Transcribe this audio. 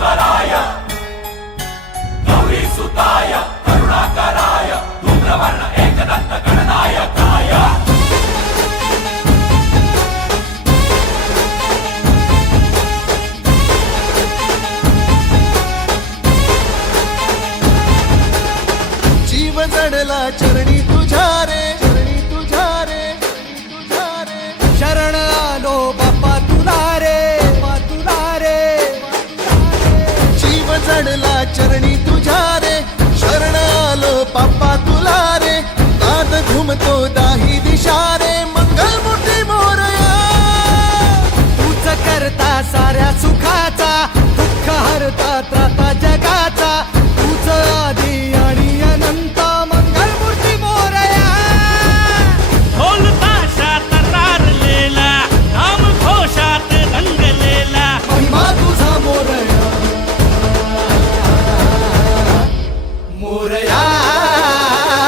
विश्वेश्वराय गौरी सुताय करुणाकराय धूम्रवर्ण एकदंत गणनायकाय जीव जडला चरणी तुझ्या रे, चरणी तुझ्या रे, तुझ्या रे शरण आलो बाप्पा तुला रे, बाप्पा तुला रे. जीव जडला चरणी तुझ्या रे, शरण आलो बाप्पा तुला रे. नाद घुमतो